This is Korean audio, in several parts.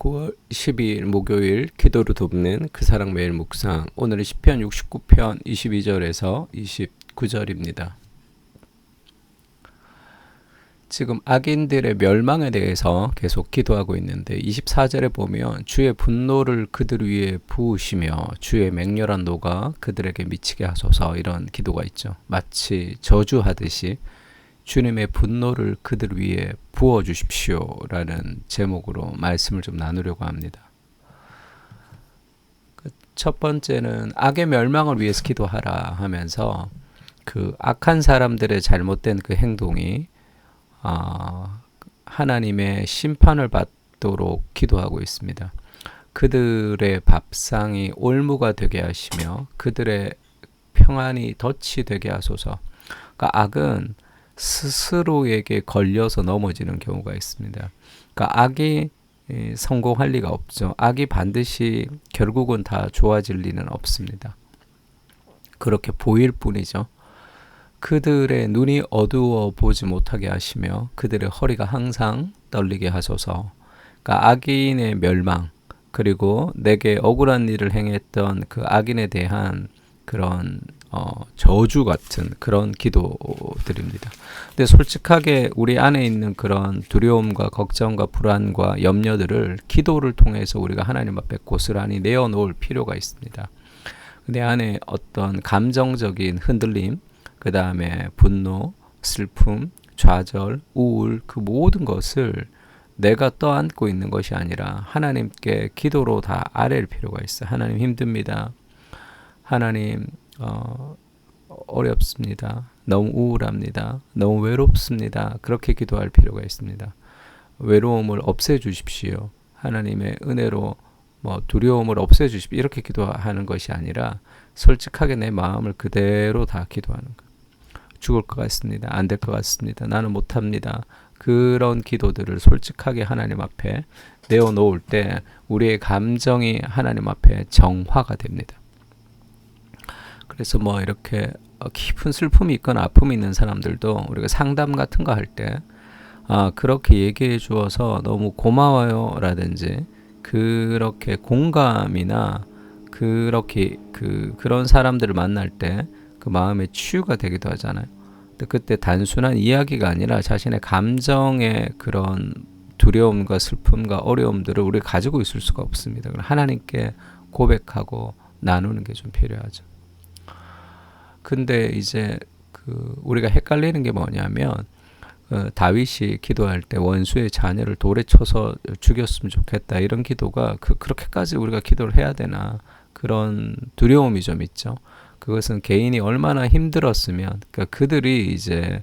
9월 12일 목요일 기도를 돕는 그 사랑 매일 묵상. 오늘은 시편 69편 22절에서 29절입니다. 지금 악인들의 멸망에 대해서 계속 기도하고 있는데 24절에 보면 주의 분노를 그들 위에 부으시며 주의 맹렬한 노가 그들에게 미치게 하소서, 이런 기도가 있죠. 마치 저주하듯이 주님의 분노를 그들 위에 부어주십시오 라는 제목으로 말씀을 좀 나누려고 합니다. 첫 번째는 악의 멸망을 위해서 기도하라 하면서 그 악한 사람들의 잘못된 그 행동이 하나님의 심판을 받도록 기도하고 있습니다. 그들의 밥상이 올무가 되게 하시며 그들의 평안이 덫이 되게 하소서. 그러니까 악은 스스로에게 걸려서 넘어지는 경우가 있습니다. 그러니까 악이 성공할 리가 없죠. 악이 반드시 결국은 다 좋아질 리는 없습니다. 그렇게 보일 뿐이죠. 그들의 눈이 어두워 보지 못하게 하시며 그들의 허리가 항상 떨리게 하소서. 그러니까 악인의 멸망, 그리고 내게 억울한 일을 행했던 그 악인에 대한 그런 저주 같은 그런 기도들입니다. 근데 솔직하게 우리 안에 있는 그런 두려움과 걱정과 불안과 염려들을 기도를 통해서 우리가 하나님 앞에 고스란히 내어놓을 필요가 있습니다. 내 안에 어떤 감정적인 흔들림, 그 다음에 분노, 슬픔, 좌절, 우울, 그 모든 것을 내가 떠안고 있는 것이 아니라 하나님께 기도로 다 아뢰일 필요가 있어요. 하나님 힘듭니다. 하나님 어렵습니다. 너무 우울합니다. 너무 외롭습니다. 그렇게 기도할 필요가 있습니다. 외로움을 없애주십시오. 하나님의 은혜로 두려움을 없애주십시오. 이렇게 기도하는 것이 아니라 솔직하게 내 마음을 그대로 다 기도하는 거예요. 죽을 것 같습니다. 안 될 것 같습니다. 나는 못합니다. 그런 기도들을 솔직하게 하나님 앞에 내어놓을 때 우리의 감정이 하나님 앞에 정화가 됩니다. 그래서 이렇게 깊은 슬픔이 있거나 아픔이 있는 사람들도 우리가 상담 같은 거 할 때 그렇게 얘기해 주어서 너무 고마워요 라든지 그렇게 공감이나 그렇게 그런 사람들을 만날 때 그 마음의 치유가 되기도 하잖아요. 근데 그때 단순한 이야기가 아니라 자신의 감정의 그런 두려움과 슬픔과 어려움들을 우리가 가지고 있을 수가 없습니다. 하나님께 고백하고 나누는 게 좀 필요하죠. 근데 이제 우리가 헷갈리는 게 뭐냐면 다윗이 기도할 때 원수의 자녀를 돌에 쳐서 죽였으면 좋겠다, 이런 기도가 그렇게까지 우리가 기도를 해야 되나, 그런 두려움이 좀 있죠. 그것은 개인이 얼마나 힘들었으면, 그러니까 그들이 이제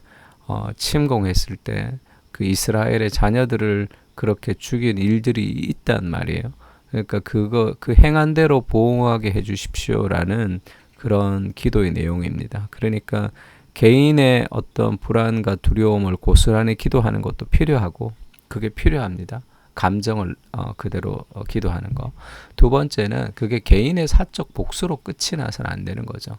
침공했을 때 그 이스라엘의 자녀들을 그렇게 죽인 일들이 있단 말이에요. 그러니까 그 행한 대로 보호하게 해주십시오라는 그런 기도의 내용입니다. 그러니까 개인의 어떤 불안과 두려움을 고스란히 기도하는 것도 필요하고, 그게 필요합니다. 감정을 그대로 기도하는 거. 두 번째는 그게 개인의 사적 복수로 끝이 나서는 안 되는 거죠.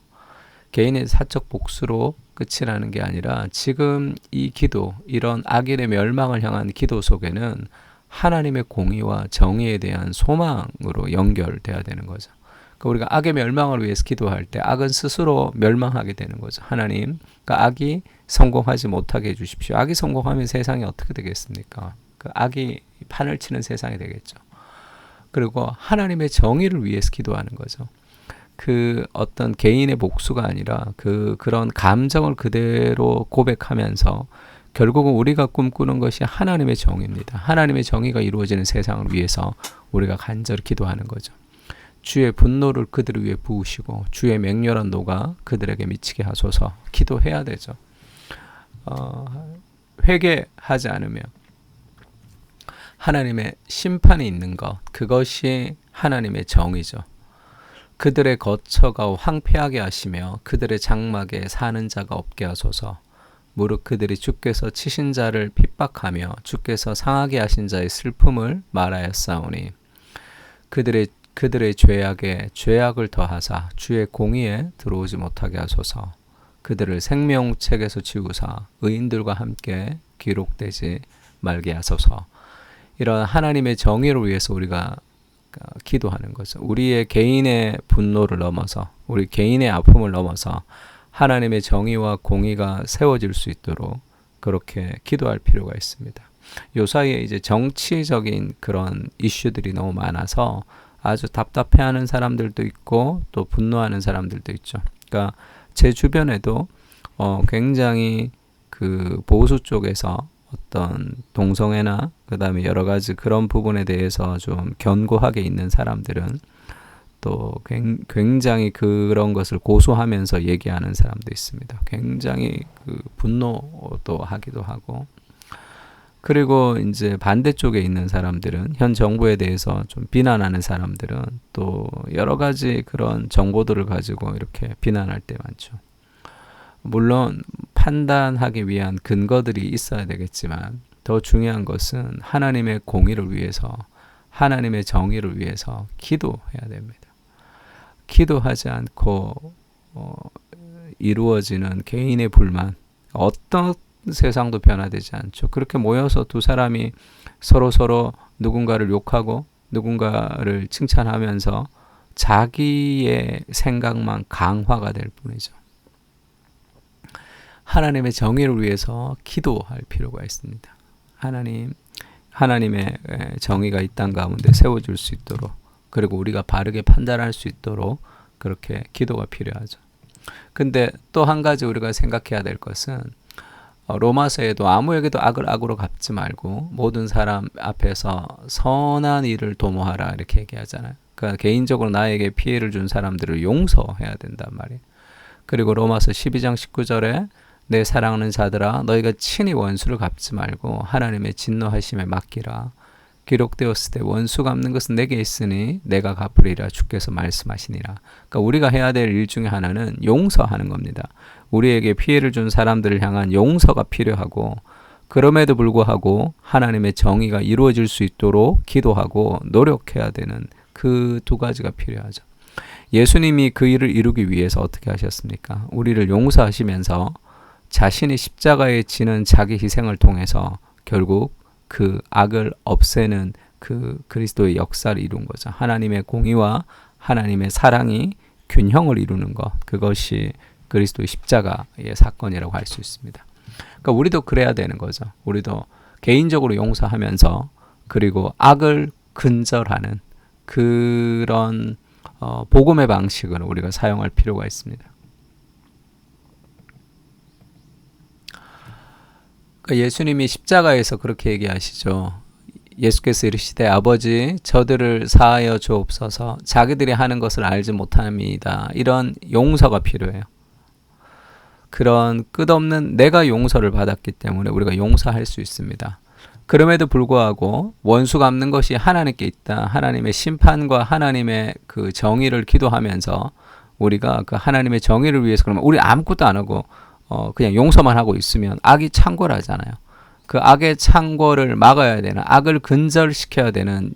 개인의 사적 복수로 끝이 나는 게 아니라 지금 이 기도, 이런 악인의 멸망을 향한 기도 속에는 하나님의 공의와 정의에 대한 소망으로 연결돼야 되는 거죠. 그러니까 우리가 악의 멸망을 위해서 기도할 때 악은 스스로 멸망하게 되는 거죠. 하나님, 그러니까 악이 성공하지 못하게 해주십시오. 악이 성공하면 세상이 어떻게 되겠습니까? 그 악이 판을 치는 세상이 되겠죠. 그리고 하나님의 정의를 위해서 기도하는 거죠. 그 어떤 개인의 복수가 아니라 그런 감정을 그대로 고백하면서 결국은 우리가 꿈꾸는 것이 하나님의 정의입니다. 하나님의 정의가 이루어지는 세상을 위해서 우리가 간절히 기도하는 거죠. 주의 분노를 그들 위에 부으시고 주의 맹렬한 노가 그들에게 미치게 하소서. 기도해야 되죠. 회개하지 않으면 하나님의 심판이 있는 것, 그것이 하나님의 정의죠. 그들의 거처가 황폐하게 하시며 그들의 장막에 사는 자가 없게 하소서. 무릇 그들이 주께서 치신 자를 핍박하며 주께서 상하게 하신 자의 슬픔을 말하였사오니 그들의 죄악에 죄악을 더하사 주의 공의에 들어오지 못하게 하소서. 그들을 생명책에서 지우사 의인들과 함께 기록되지 말게 하소서. 이런 하나님의 정의를 위해서 우리가 기도하는 거죠. 우리의 개인의 분노를 넘어서, 우리 개인의 아픔을 넘어서 하나님의 정의와 공의가 세워질 수 있도록 그렇게 기도할 필요가 있습니다. 요 사이에 이제 정치적인 그런 이슈들이 너무 많아서 아주 답답해하는 사람들도 있고 또 분노하는 사람들도 있죠. 그러니까 제 주변에도 굉장히 그 보수 쪽에서 어떤 동성애나 그다음에 여러 가지 그런 부분에 대해서 좀 견고하게 있는 사람들은 또 굉장히 그런 것을 고소하면서 얘기하는 사람도 있습니다. 굉장히 그 분노도 하기도 하고, 그리고 이제 반대쪽에 있는 사람들은, 현 정부에 대해서 좀 비난하는 사람들은 또 여러 가지 그런 정보들을 가지고 이렇게 비난할 때 많죠. 물론 판단하기 위한 근거들이 있어야 되겠지만 더 중요한 것은 하나님의 공의를 위해서, 하나님의 정의를 위해서 기도해야 됩니다. 기도하지 않고 이루어지는 개인의 불만, 어떤 세상도 변화되지 않죠. 그렇게 모여서 두 사람이 서로 누군가를 욕하고 누군가를 칭찬하면서 자기의 생각만 강화가 될 뿐이죠. 하나님의 정의를 위해서 기도할 필요가 있습니다. 하나님의 정의가 이 땅 가운데 세워질 수 있도록, 그리고 우리가 바르게 판단할 수 있도록 그렇게 기도가 필요하죠. 근데 또 한 가지 우리가 생각해야 될 것은, 로마서에도 아무에게도 악을 악으로 갚지 말고 모든 사람 앞에서 선한 일을 도모하라 이렇게 얘기하잖아요. 그러니까 개인적으로 나에게 피해를 준 사람들을 용서해야 된단 말이에요. 그리고 로마서 12장 19절에 내 사랑하는 자들아 너희가 친히 원수를 갚지 말고 하나님의 진노하심에 맡기라. 기록되었을 때 원수 갚는 것은 내게 있으니 내가 갚으리라 주께서 말씀하시니라. 그러니까 우리가 해야 될 일 중에 하나는 용서하는 겁니다. 우리에게 피해를 준 사람들을 향한 용서가 필요하고, 그럼에도 불구하고 하나님의 정의가 이루어질 수 있도록 기도하고 노력해야 되는 그 두 가지가 필요하죠. 예수님이 그 일을 이루기 위해서 어떻게 하셨습니까? 우리를 용서하시면서 자신이 십자가에 지는 자기 희생을 통해서 결국 그 악을 없애는 그 그리스도의 역사를 이룬 거죠. 하나님의 공의와 하나님의 사랑이 균형을 이루는 것, 그것이 그리스도의 십자가의 사건이라고 할 수 있습니다. 그러니까 우리도 그래야 되는 거죠. 우리도 개인적으로 용서하면서, 그리고 악을 근절하는 그런 복음의 방식을 우리가 사용할 필요가 있습니다. 예수님이 십자가에서 그렇게 얘기하시죠. 예수께서 이르시되 아버지 저들을 사하여 주옵소서 자기들이 하는 것을 알지 못함이다. 이런 용서가 필요해요. 그런 끝없는 내가 용서를 받았기 때문에 우리가 용서할 수 있습니다. 그럼에도 불구하고 원수 갚는 것이 하나님께 있다. 하나님의 심판과 하나님의 그 정의를 기도하면서 우리가 그 하나님의 정의를 위해서, 그러면 우리 아무것도 안 하고 그냥 용서만 하고 있으면 악이 창궐하잖아요. 그 악의 창궐을 막아야 되는, 악을 근절시켜야 되는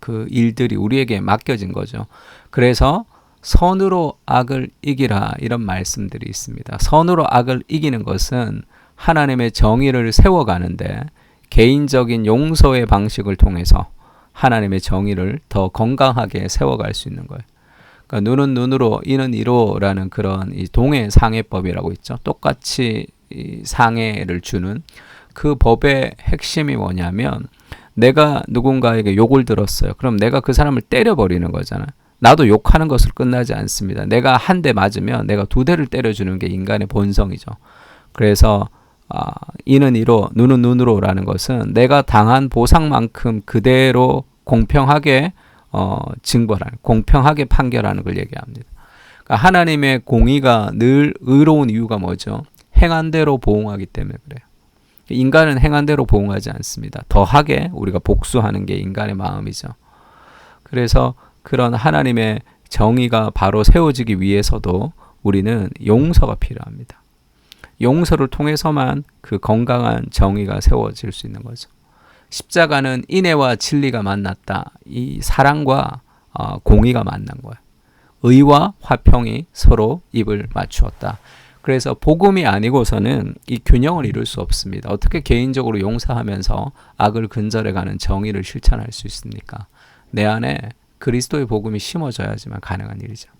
그 일들이 우리에게 맡겨진 거죠. 그래서 선으로 악을 이기라 이런 말씀들이 있습니다. 선으로 악을 이기는 것은 하나님의 정의를 세워가는데 개인적인 용서의 방식을 통해서 하나님의 정의를 더 건강하게 세워갈 수 있는 거예요. 그러니까 눈은 눈으로 이는 이로라는 그런 이 동해상해법이라고 있죠. 똑같이 이 상해를 주는 그 법의 핵심이 뭐냐면, 내가 누군가에게 욕을 들었어요. 그럼 내가 그 사람을 때려버리는 거잖아요. 나도 욕하는 것으로 끝나지 않습니다. 내가 한 대 맞으면 내가 두 대를 때려주는 게 인간의 본성이죠. 그래서 이는 이로 눈은 눈으로라는 것은 내가 당한 보상만큼 그대로 공평하게 징벌하는, 공평하게 판결하는 걸 얘기합니다. 그러니까 하나님의 공의가 늘 의로운 이유가 뭐죠? 행한 대로 보응하기 때문에 그래요. 인간은 행한 대로 보응하지 않습니다. 더하게 우리가 복수하는 게 인간의 마음이죠. 그래서 그런 하나님의 정의가 바로 세워지기 위해서도 우리는 용서가 필요합니다. 용서를 통해서만 그 건강한 정의가 세워질 수 있는 거죠. 십자가는 인애와 진리가 만났다. 이 사랑과 공의가 만난 거예요. 의와 화평이 서로 입을 맞추었다. 그래서 복음이 아니고서는 이 균형을 이룰 수 없습니다. 어떻게 개인적으로 용서하면서 악을 근절해가는 정의를 실천할 수 있습니까? 내 안에 그리스도의 복음이 심어져야지만 가능한 일이죠.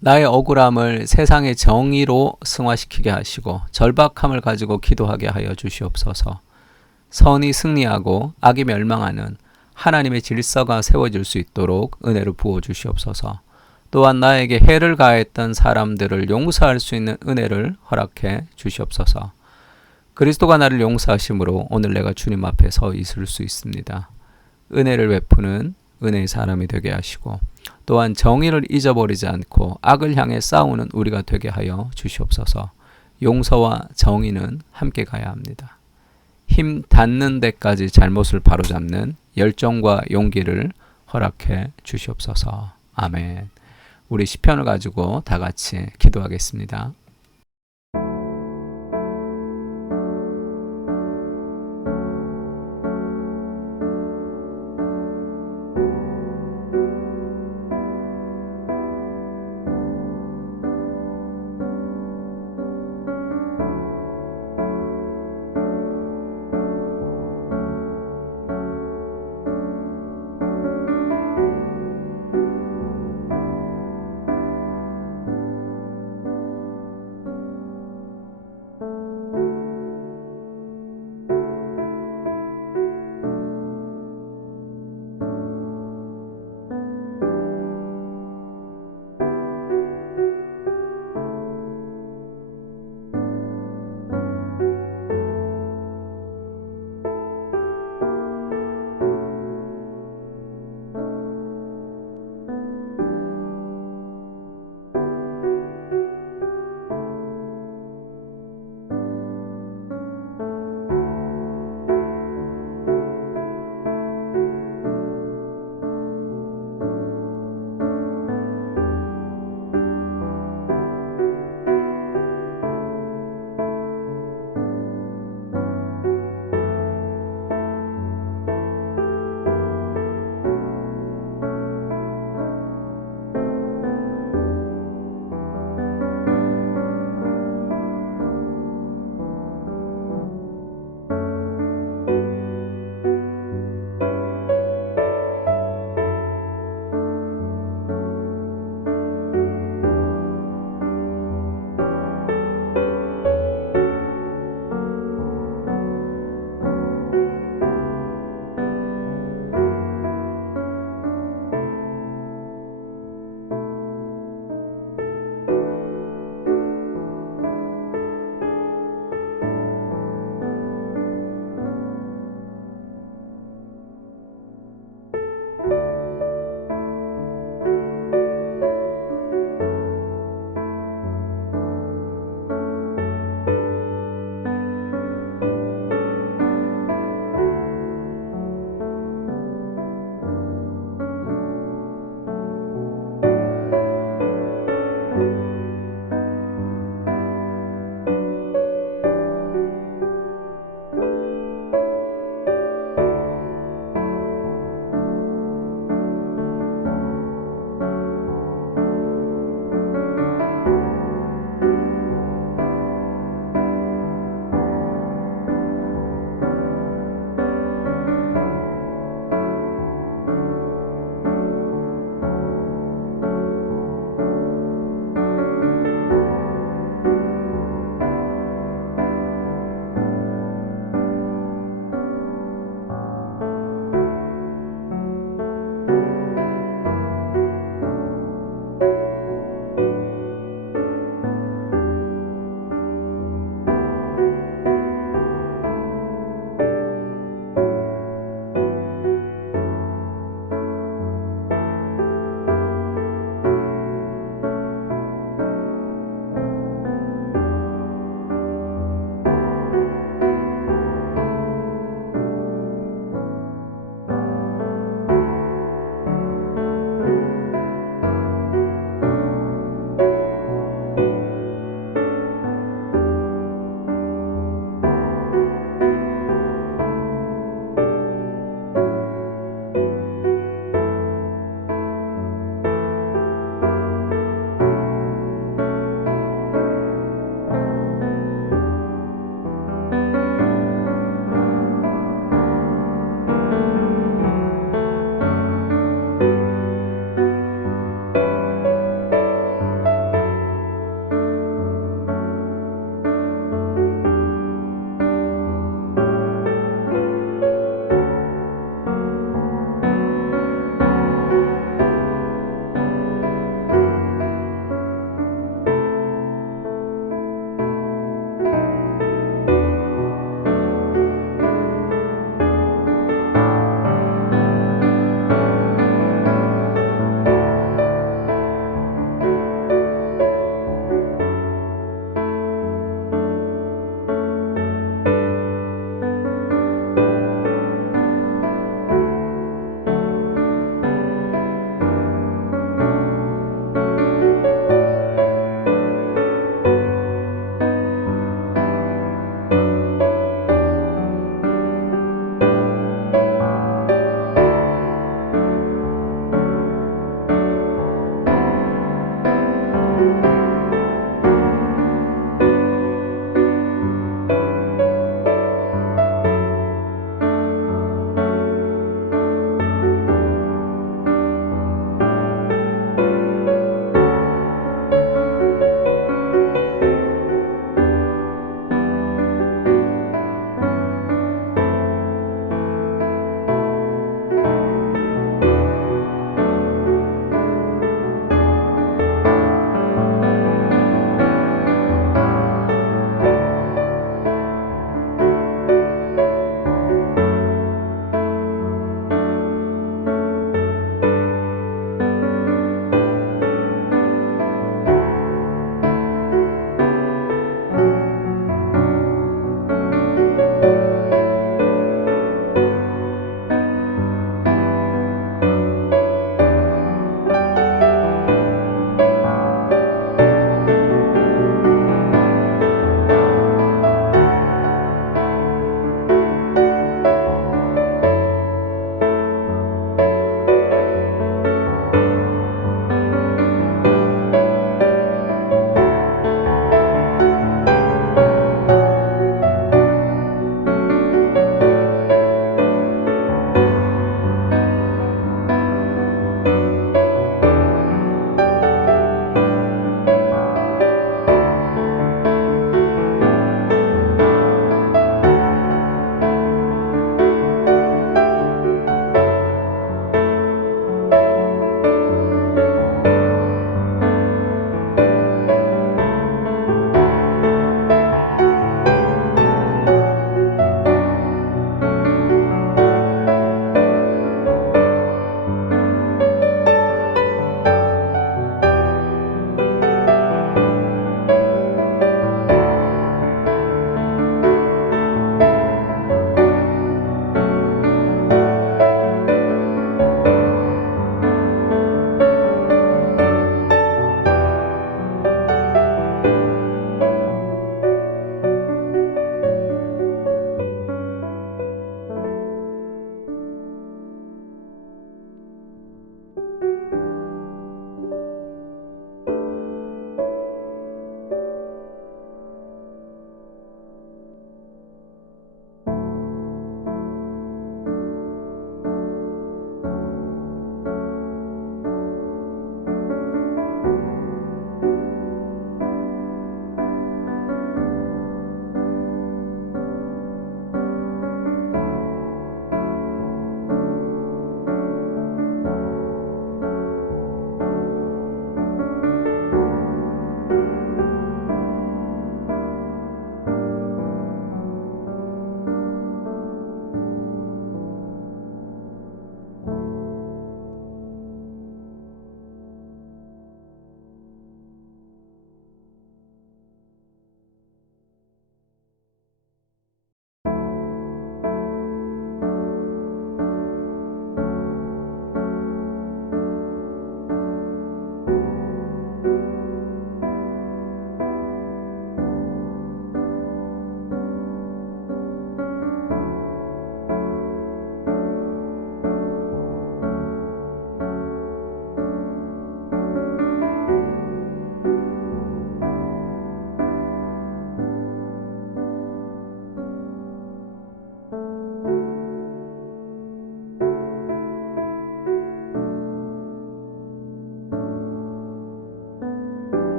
나의 억울함을 세상의 정의로 승화시키게 하시고 절박함을 가지고 기도하게 하여 주시옵소서. 선이 승리하고 악이 멸망하는 하나님의 질서가 세워질 수 있도록 은혜를 부어 주시옵소서. 또한 나에게 해를 가했던 사람들을 용서할 수 있는 은혜를 허락해 주시옵소서. 그리스도가 나를 용서하심으로 오늘 내가 주님 앞에 서 있을 수 있습니다. 은혜를 베푸는 은혜의 사람이 되게 하시고 또한 정의를 잊어버리지 않고 악을 향해 싸우는 우리가 되게 하여 주시옵소서. 용서와 정의는 함께 가야 합니다. 힘 닿는 데까지 잘못을 바로잡는 열정과 용기를 허락해 주시옵소서. 아멘. 우리 시편을 가지고 다 같이 기도하겠습니다.